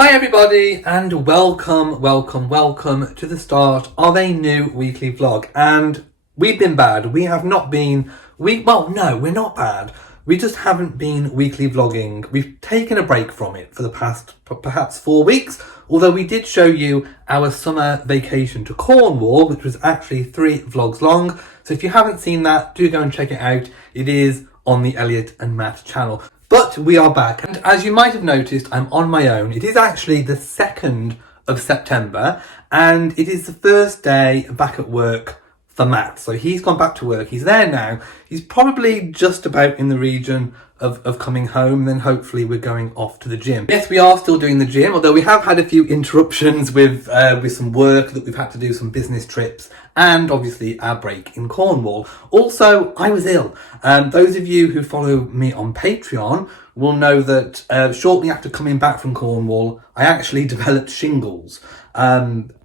Hi everybody and welcome to the start of a new weekly vlog. And we've been bad. We have not been, no, we're not bad. We just haven't been weekly vlogging. We've taken a break from it for the past perhaps 4 weeks, although we did show you our summer vacation to Cornwall, which was actually 3 vlogs long. So if you haven't seen that, do go and check it out. It is on the Elliot and Matt channel. But we are back, and as you might have noticed, I'm on my own. It is actually the 2nd of September, and it is the first day back at work for Matt. So he's gone back to work, he's there now. He's probably just about in the region of coming home, and then hopefully we're going off to the gym. Yes, we are still doing the gym, although we have had a few interruptions with some work that we've had to do, some business trips, and obviously our break in Cornwall. Also, I was ill. Those of you who follow me on Patreon will know that shortly after coming back from Cornwall, I actually developed shingles,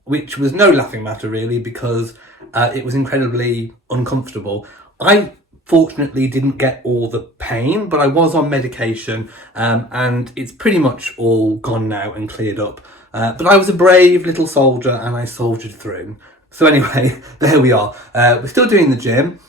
which was no laughing matter really, because it was incredibly uncomfortable. I fortunately didn't get all the pain, but I was on medication, and it's pretty much all gone now and cleared up. But I was a brave little soldier and I soldiered through. So anyway, there we are. We're still doing the gym.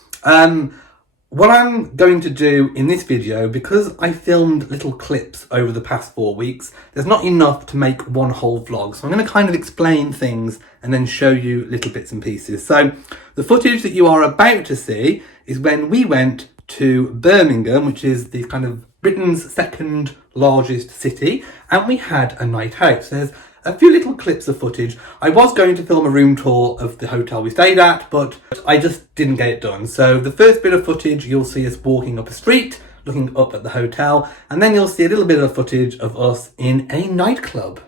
What I'm going to do in this video, because I filmed little clips over the past 4 weeks, there's not enough to make one whole vlog. So I'm going to kind of explain things and then show you little bits and pieces. So the footage that you are about to see is when we went to Birmingham, which is the kind of Britain's second largest city, and we had a night out. So there's a few little clips of footage. I was going to film a room tour of the hotel we stayed at, but I just didn't get it done. So the first bit of footage, you'll see us walking up a street, looking up at the hotel, and then you'll see a little bit of footage of us in a nightclub.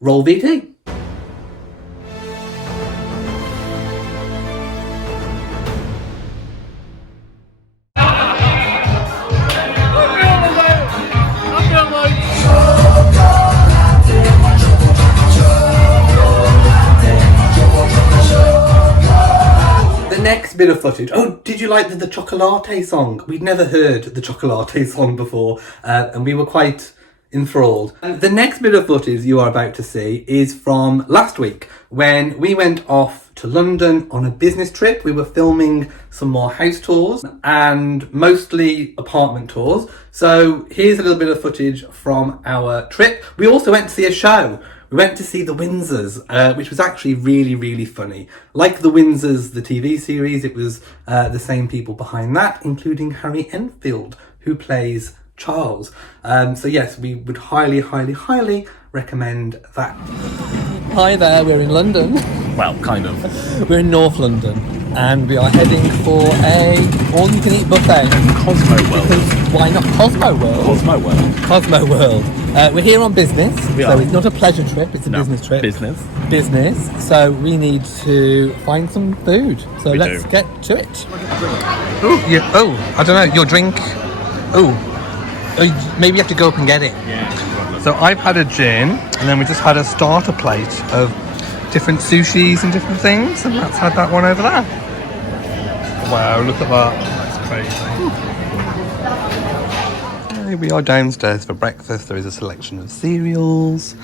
Roll VT. Next bit of footage. Oh, did you like the Chocolate song? We'd never heard the Chocolate song before, and we were quite enthralled. And the next bit of footage you are about to see is from last week when we went off to London on a business trip. We were filming some more house tours and mostly apartment tours. So here's a little bit of footage from our trip. We also went to see a show. We went to see The Windsors, which was actually really, really funny. Like The Windsors, the TV series, it was the same people behind that, including Harry Enfield, who plays Charles. So yes, we would highly, highly, highly recommend that. Hi there, we're in London. Well, kind of. We're in North London, and we are heading for a all-you-can-eat buffet. Cosmo World. Because why not Cosmo World? Cosmo World. Cosmo World. We're here on business, We so are. it's not a pleasure trip, it's a business trip. Business, so we need to find some food. So let's get to it. I don't know, your drink. Maybe you have to go up and get it. Yeah. So I've had a gin, and then we just had a starter plate of different sushis and different things, and Matt's had that one over there. Wow, look at that. That's crazy. Here we are downstairs for breakfast. There is a selection of cereals,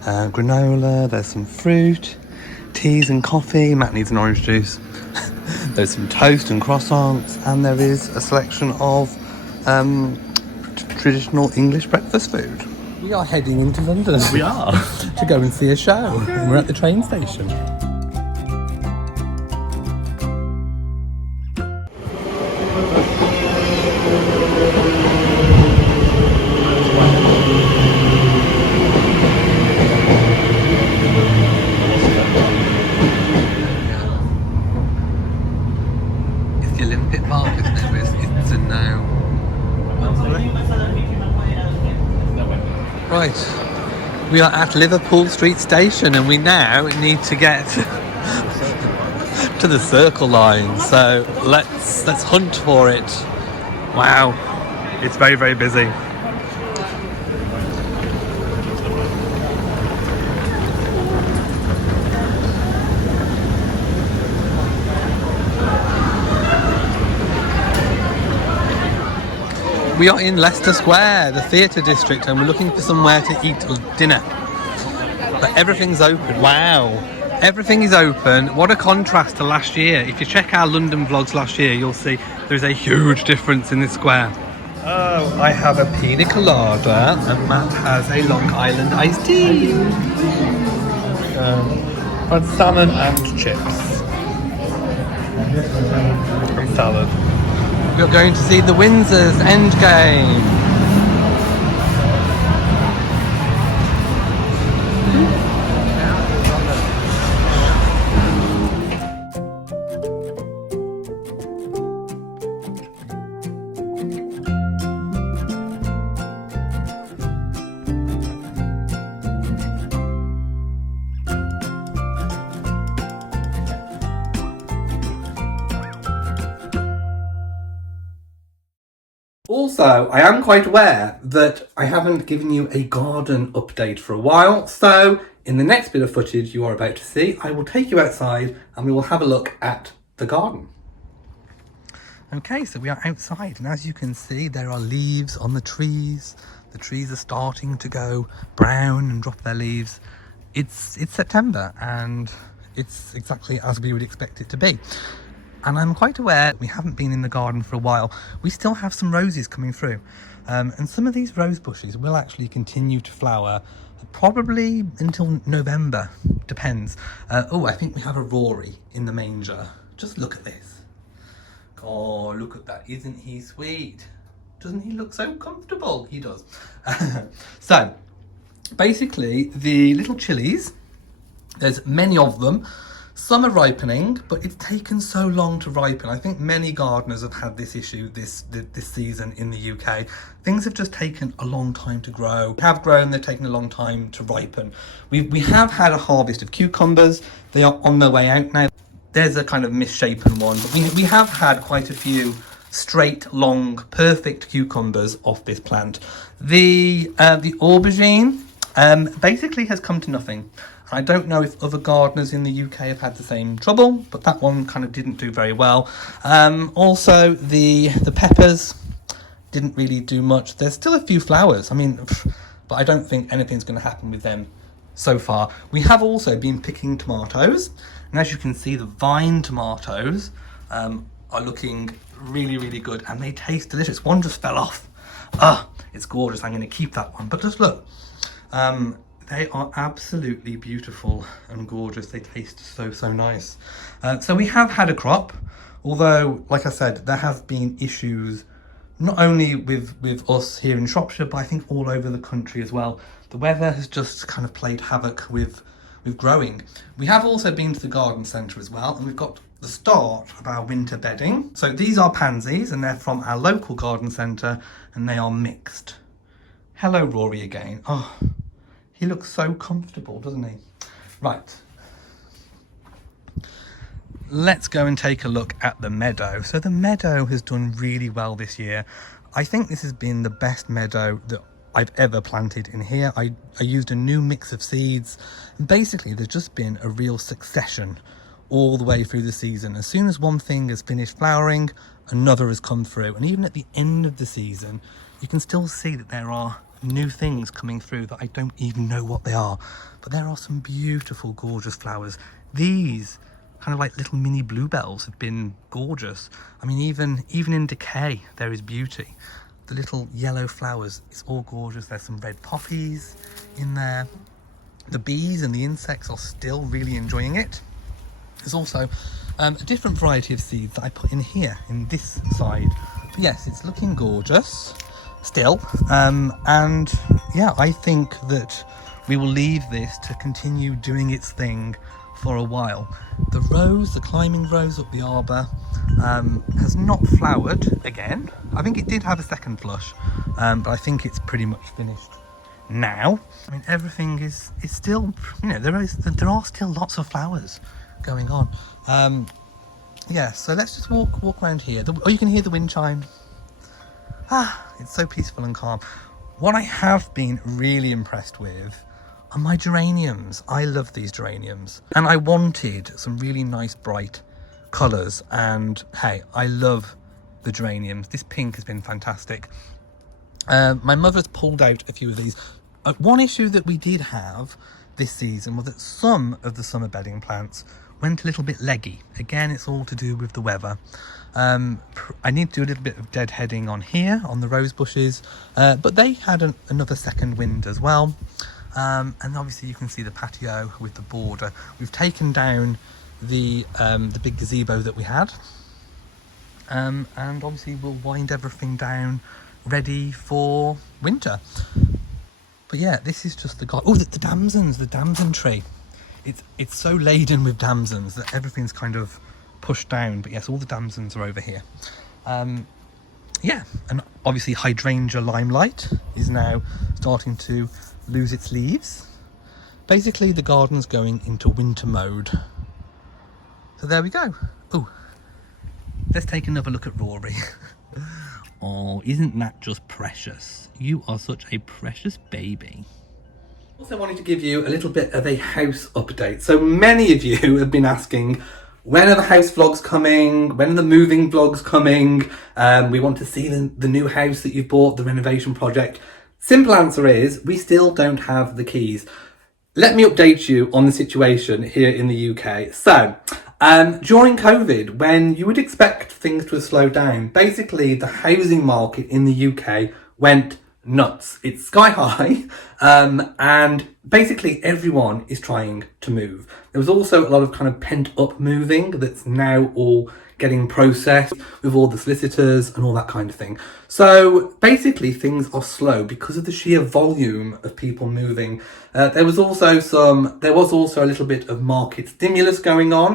granola, there's some fruit, teas and coffee. Matt needs an orange juice. There's some toast and croissants, and there is a selection of traditional English breakfast food. We are heading into London. We are. To go and see a show. Okay. We're at the train station. It's the Olympic Park, isn't it? It's a now. Right, we are at Liverpool Street Station, and we now need to get to the Circle Line. So let's hunt for it. Wow, it's very, very busy. We are in Leicester Square, the theatre district, and we're looking for somewhere to eat dinner. But everything's open. Wow. Everything is open. What a contrast to last year. If you check our London vlogs last year, you'll see there's a huge difference in this square. Oh, I have a pina colada and Matt has a Long Island iced tea. And salmon and chips. And salad. We're going to see the Windsor's Endgame. Also, I am quite aware that I haven't given you a garden update for a while, so in the next bit of footage you are about to see, I will take you outside and we will have a look at the garden. Okay, so we are outside and as you can see there are leaves on the trees. The trees are starting to go brown and drop their leaves. It's September and it's exactly as we would expect it to be. And I'm quite aware we haven't been in the garden for a while. We still have some roses coming through. And some of these rose bushes will actually continue to flower probably until November, depends. Oh, I think we have a Rory in the manger. Just look at this. Oh, look at that. Isn't he sweet? Doesn't he look so comfortable? He does. So, basically, the little chilies, there's many of them. Some are ripening, but it's taken so long to ripen. I think many gardeners have had this issue this season in the UK. Things have just taken a long time to grow. Have grown, they've taken a long time to ripen. We have had a harvest of cucumbers. They are on their way out now. There's a kind of misshapen one, but we have had quite a few straight, long, perfect cucumbers off this plant. The aubergine basically has come to nothing. I don't know if other gardeners in the UK have had the same trouble, but that one kind of didn't do very well. Also, the peppers didn't really do much. There's still a few flowers, I mean, but I don't think anything's going to happen with them so far. We have also been picking tomatoes, and as you can see, the vine tomatoes are looking really, really good, and they taste delicious. One just fell off. Ah, it's gorgeous. I'm going to keep that one, but just look. They are absolutely beautiful and gorgeous. They taste so nice. So we have had a crop, although, like I said, there have been issues not only with us here in Shropshire, but I think all over the country as well. The weather has just kind of played havoc with growing. We have also been to the garden centre as well, and we've got the start of our winter bedding. So these are pansies, and they're from our local garden centre, and they are mixed. Hello, Rory, again. Oh. He looks so comfortable, doesn't he? Right. Let's go and take a look at the meadow. So the meadow has done really well this year. I think this has been the best meadow that I've ever planted in here. I used a new mix of seeds. Basically, there's just been a real succession all the way through the season. As soon as one thing has finished flowering, another has come through. And even at the end of the season, you can still see that there are new things coming through that I don't even know what they are, but there are some beautiful, gorgeous flowers. These kind of like little mini bluebells have been gorgeous. I mean, even in decay there is beauty. The little yellow flowers, it's all gorgeous. There's some red poppies in there. The bees and the insects are still really enjoying it. There's also a different variety of seeds that I put in here in this side. But yes, it's looking gorgeous still, and yeah, I think that we will leave this to continue doing its thing for a while. The rose, the climbing rose up the arbour, has not flowered again. I think it did have a second flush, but I think it's pretty much finished now. I mean, everything is still, you know, there are still lots of flowers going on. Yeah, so let's just walk around here. Oh, you can hear the wind chime. Ah, it's so peaceful and calm. What I have been really impressed with are my geraniums. I love these geraniums. And I wanted some really nice bright colours. And hey, I love the geraniums. This pink has been fantastic. My mother's pulled out a few of these. One issue that we did have this season was that some of the summer bedding plants went a little bit leggy. Again, it's all to do with the weather. I need to do a little bit of deadheading on here, on the rose bushes, but they had another second wind as well. And obviously you can see the patio with the border. We've taken down the big gazebo that we had. And obviously we'll wind everything down ready for winter. But yeah, this is just the garden. Oh, the damsons, the damson tree. It's so laden with damsons that everything's kind of pushed down. But yes, all the damsons are over here. Yeah, and obviously hydrangea limelight is now starting to lose its leaves. Basically, the garden's going into winter mode. So there we go. Oh, let's take another look at Rory. Oh, isn't that just precious? You are such a precious baby. Also wanted to give you a little bit of a house update. So many of you have been asking, when are the house vlogs coming? When are the moving vlogs coming? We want to see the new house that you've bought, the renovation project. Simple answer is, we still don't have the keys. Let me update you on the situation here in the UK. So, during COVID, when you would expect things to have slowed down, basically the housing market in the UK went nuts. It's sky high, and basically everyone is trying to move. There was also a lot of kind of pent up moving that's now all getting processed with all the solicitors and all that kind of thing. So basically things are slow because of the sheer volume of people moving. There was also a little bit of market stimulus going on.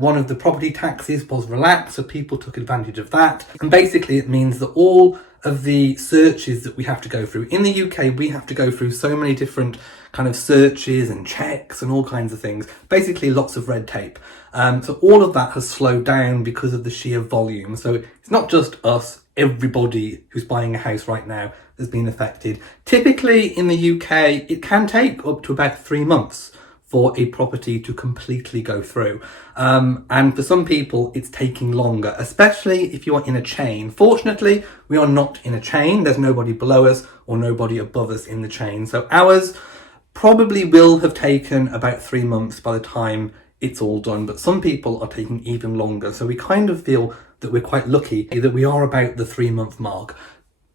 One of the property taxes was relaxed, so people took advantage of that. And basically it means that all of the searches that we have to go through in the UK, we have to go through so many different kind of searches and checks and all kinds of things. Basically lots of red tape. So all of that has slowed down because of the sheer volume. So it's not just us, everybody who's buying a house right now has been affected. Typically in the UK, it can take up to about 3 months for a property to completely go through. And for some people, it's taking longer, especially if you are in a chain. Fortunately, we are not in a chain. There's nobody below us or nobody above us in the chain. So ours probably will have taken about 3 months by the time it's all done, but some people are taking even longer. So we kind of feel that we're quite lucky that we are about the 3-month mark.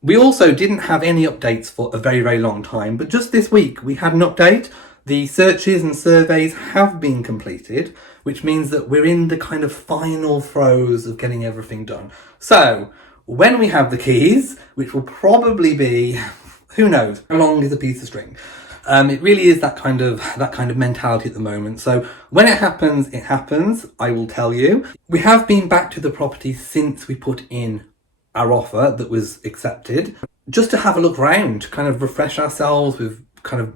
We also didn't have any updates for a very, very long time, but just this week we had an update. The searches and surveys have been completed, which means that we're in the kind of final throes of getting everything done. So when we have the keys, which will probably be, who knows, how long is a piece of string? It really is that kind of mentality at the moment. So when it happens, it happens. I will tell you. We have been back to the property since we put in our offer that was accepted, just to have a look around, kind of refresh ourselves with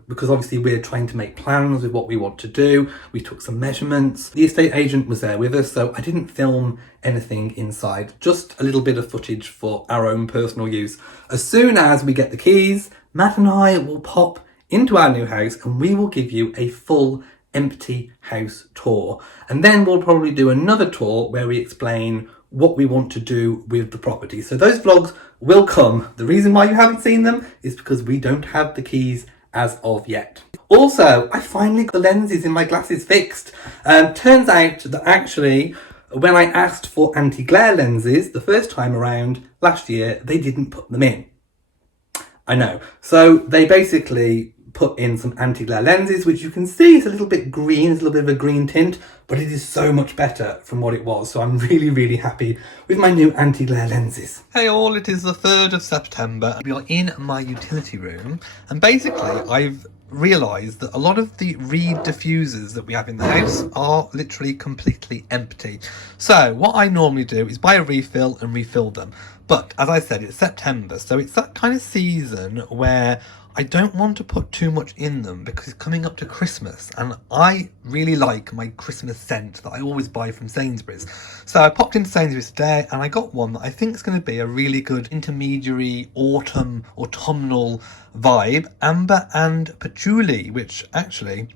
because obviously we're trying to make plans with what we want to do. We took some measurements. The estate agent was there with us, so I didn't film anything inside, just a little bit of footage for our own personal use. As soon as we get the keys, Matt and I will pop into our new house and we will give you a full empty house tour. And then we'll probably do another tour where we explain what we want to do with the property. So those vlogs will come. The reason why you haven't seen them is because we don't have the keys as of yet. Also, I finally got the lenses in my glasses fixed. Turns out that actually, when I asked for anti-glare lenses the first time around last year, they didn't put them in. I know. So they basically put in some anti-glare lenses, which you can see is a little bit green, it's a little bit of a green tint, but it is so much better from what it was. So I'm really, really happy with my new anti-glare lenses. Hey all, it is the 3rd of September. We are in my utility room, and basically I've realised that a lot of the reed diffusers that we have in the house are literally completely empty. So what I normally do is buy a refill and refill them. But as I said, it's September, so it's that kind of season where I don't want to put too much in them because it's coming up to Christmas and I really like my Christmas scent that I always buy from Sainsbury's. So I popped into Sainsbury's today and I got one that I think is going to be a really good intermediary autumnal vibe, amber and patchouli, which actually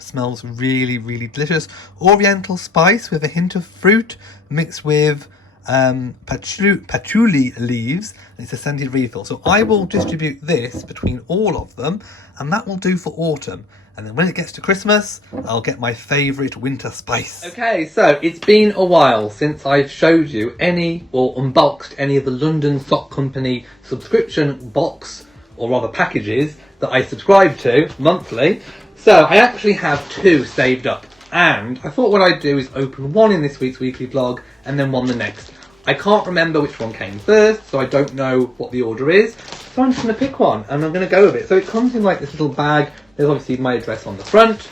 smells really, really delicious. Oriental spice with a hint of fruit mixed with patchouli leaves. And it's a scented refill. So I will distribute this between all of them, and that will do for autumn. And then when it gets to Christmas, I'll get my favourite winter spice. Okay, so it's been a while since I've showed you any or unboxed any of the London Sock Company subscription box, or rather packages, that I subscribe to monthly. So I actually have 2 saved up. And I thought what I'd do is open one in this week's weekly vlog and then one the next. I can't remember which one came first, so I don't know what the order is. So I'm just going to pick one and I'm going to go with it. So it comes in like this little bag. There's obviously my address on the front.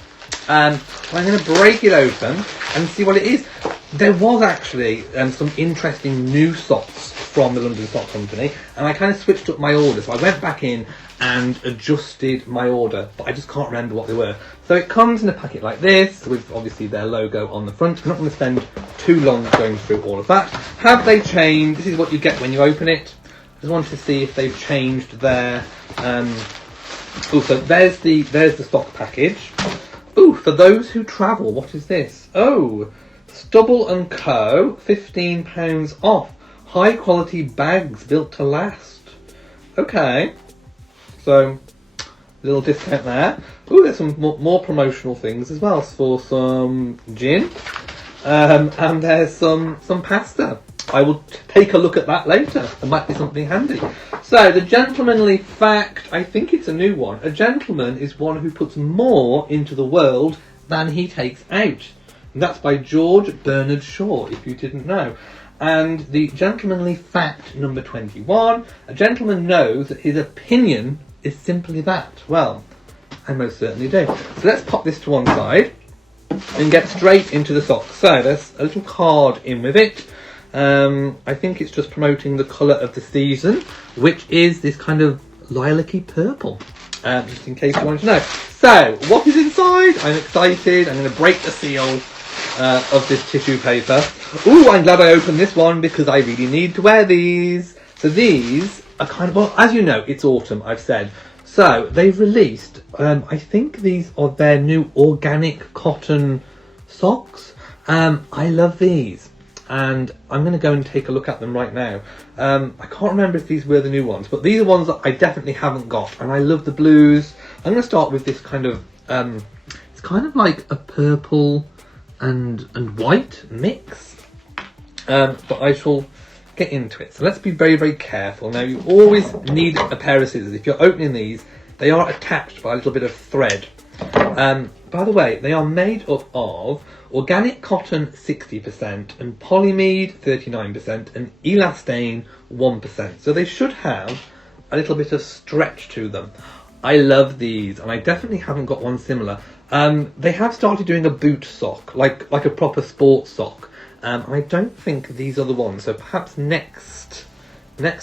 I'm going to break it open and see what it is. There was actually some interesting new socks from the London Sock Company, and I kind of switched up my order. So I went back in and adjusted my order, but I just can't remember what they were. So it comes in a packet like this, with obviously their logo on the front. I'm not going to spend too long going through all of that. Have they changed? This is what you get when you open it. I just wanted to see if they've changed their... Also, there's the stock package. Ooh, for those who travel, what is this? Oh, Stubble & Co, £15 off. High quality bags built to last. Okay. So, a little discount there. Ooh, there's some more promotional things as well for some gin. And there's some pasta. I will take a look at that later. There might be something handy. So, the gentlemanly fact, I think it's a new one. A gentleman is one who puts more into the world than he takes out. And that's by George Bernard Shaw, if you didn't know. And the gentlemanly fact number 21, a gentleman knows that his opinion is simply that. Well, I most certainly do. So let's pop this to one side and get straight into the socks. So there's a little card in with it. I think it's just promoting the colour of the season, which is this kind of lilac-y purple, just in case you wanted to know. So, what is inside? I'm excited. I'm going to break the seal of this tissue paper. Ooh, I'm glad I opened this one because I really need to wear these. So these are kind of, well, as you know, it's autumn, I've said. So they've released, I think these are their new organic cotton socks. I love these. And I'm going to go and take a look at them right now. I can't remember if these were the new ones, but these are ones that I definitely haven't got. And I love the blues. I'm going to start with this kind of, it's kind of like a purple and white mix. But I shall get into it. So let's be very, very careful. Now, you always need a pair of scissors. If you're opening these, they are attached by a little bit of thread. By the way, they are made up of organic cotton 60% and polyamide 39% and elastane 1%. So they should have a little bit of stretch to them. I love these, and I definitely haven't got one similar. They have started doing a boot sock, like a proper sports sock. I don't think these are the ones, so perhaps next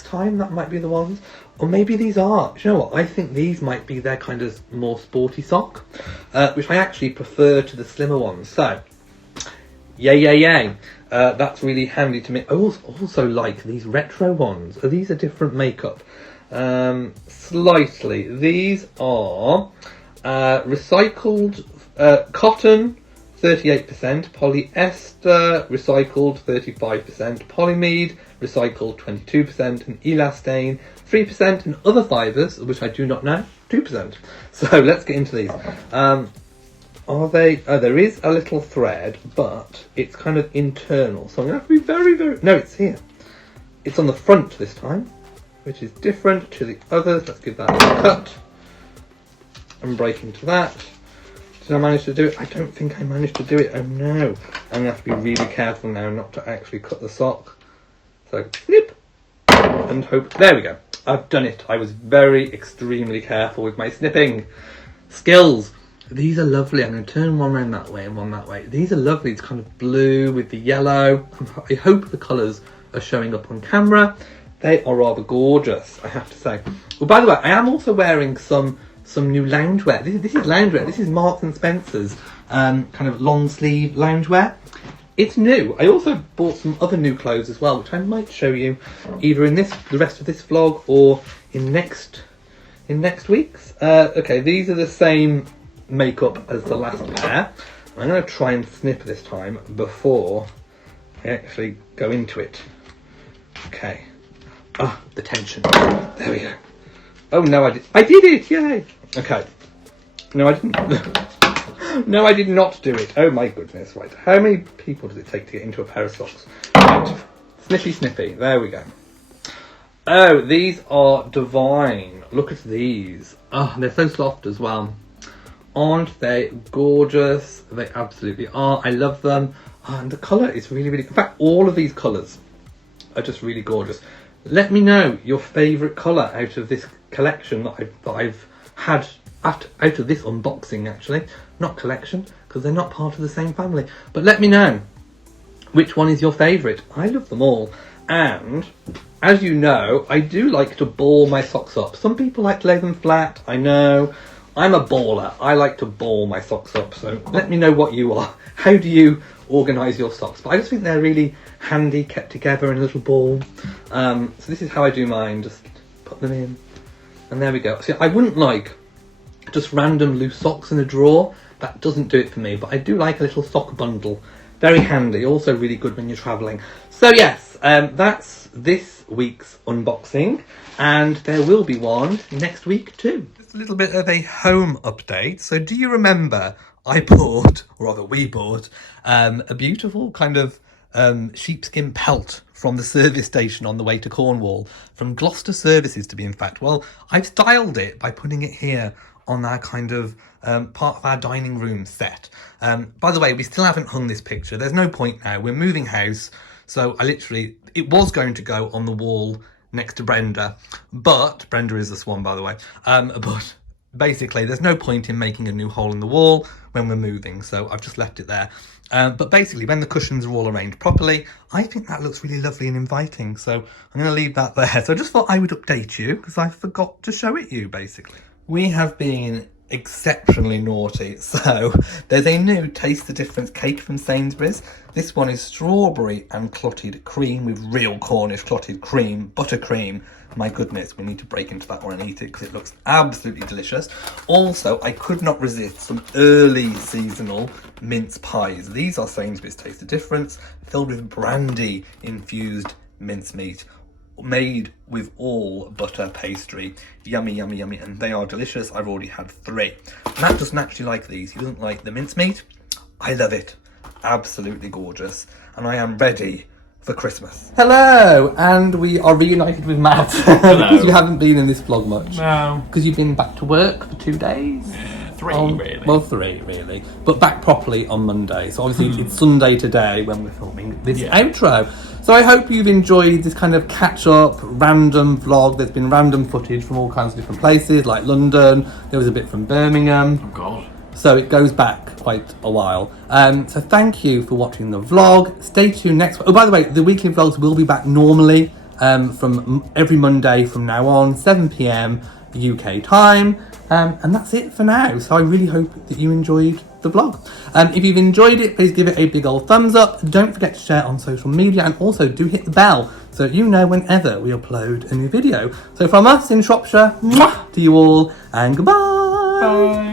time that might be the ones. Or maybe these are. Do you know what? I think these might be their kind of more sporty sock, which I actually prefer to the slimmer ones. So, yay. That's really handy to me. I also like these retro ones. These are different makeup. Slightly. These are recycled cotton, 38%, polyester, recycled 35%, polyamide, recycled 22%, and elastane 3%, and other fibres, which I do not know, 2%. So let's get into these. Are they? Oh, there is a little thread, but it's kind of internal. So I'm going to have to be very, very... No, it's here. It's on the front this time, which is different to the others. Let's give that a cut and break into that. Did I manage to do it? I don't think I managed to do it. Oh no. I'm going to have to be really careful now not to actually cut the sock. So, snip, and hope... There we go. I've done it. I was very extremely careful with my snipping skills. These are lovely. I'm going to turn one around that way and one that way. These are lovely. It's kind of blue with the yellow. I hope the colours are showing up on camera. They are rather gorgeous, I have to say. Well, by the way, I am also wearing some new loungewear. This is loungewear. This is Marks and Spencer's kind of long sleeve loungewear. It's new. I also bought some other new clothes as well, which I might show you either in the rest of this vlog or in next week's. Okay, these are the same makeup as the last pair. I'm going to try and snip this time before I actually go into it. Okay. Ah, the tension. There we go. Oh no, I did it! Yay! Okay. No, I didn't. No, I did not do it. Oh my goodness! Right. How many people does it take to get into a pair of socks? Right. Snippy, snippy. There we go. Oh, these are divine. Look at these. Oh, they're so soft as well. Aren't they gorgeous? They absolutely are. I love them. Oh, and the colour is really, really... In fact, all of these colours are just really gorgeous. Let me know your favourite colour out of this collection that I've had out of this unboxing, actually. Not collection, because they're not part of the same family. But let me know which one is your favourite. I love them all. And as you know, I do like to ball my socks up. Some people like to lay them flat, I know. I'm a baller. I like to ball my socks up. So let me know what you are. How do you organise your socks? But I just think they're really handy, kept together in a little ball. So this is how I do mine. Just put them in. And there we go. See, I wouldn't like just random loose socks in a drawer. That doesn't do it for me. But I do like a little sock bundle. Very handy. Also really good when you're travelling. So yes, that's this week's unboxing. And there will be one next week too. Just a little bit of a home update. So do you remember I bought, or rather we bought, a beautiful kind of sheepskin pelt from the service station on the way to Cornwall, from Gloucester Services to be in fact. Well, I've styled it by putting it here on our kind of part of our dining room set. By the way, we still haven't hung this picture. There's no point now. We're moving house. So it was going to go on the wall next to Brenda, but Brenda is the swan, by the way. But basically, there's no point in making a new hole in the wall when we're moving, so I've just left it there. But basically, when the cushions are all arranged properly, I think that looks really lovely and inviting, so I'm going to leave that there. So I just thought I would update you, because I forgot to show it you, basically. We have been exceptionally naughty, so there's a new Taste the Difference cake from Sainsbury's. This one is strawberry and clotted cream with real Cornish clotted cream, buttercream. My goodness, we need to break into that one and eat it because it looks absolutely delicious. Also, I could not resist some early seasonal mince pies. These are Sainsbury's Taste the Difference, filled with brandy infused mincemeat, made with all butter pastry. Yummy, yummy, yummy, and they are delicious. I've already had 3. Matt doesn't actually like these. He doesn't like the mincemeat. I love it. Absolutely gorgeous. And I am ready for Christmas. Hello, and we are reunited with Matt. Because you haven't been in this vlog much. No. Because you've been back to work for 2 days. 3 really. Well, 3 really. But back properly on Monday. So obviously it's Sunday today when we're filming this outro. So I hope you've enjoyed this kind of catch-up, random vlog. There's been random footage from all kinds of different places, like London. There was a bit from Birmingham. Oh, God. So it goes back quite a while. So thank you for watching the vlog. Stay tuned next... Oh, by the way, the weekly vlogs will be back normally from every Monday from now on, 7 p.m. UK time. And that's it for now. So I really hope that you enjoyed the vlog. If you've enjoyed it, please give it a big old thumbs up. Don't forget to share on social media, and also do hit the bell so that you know whenever we upload a new video. So from us in Shropshire, mwah, to you all, and goodbye. Bye.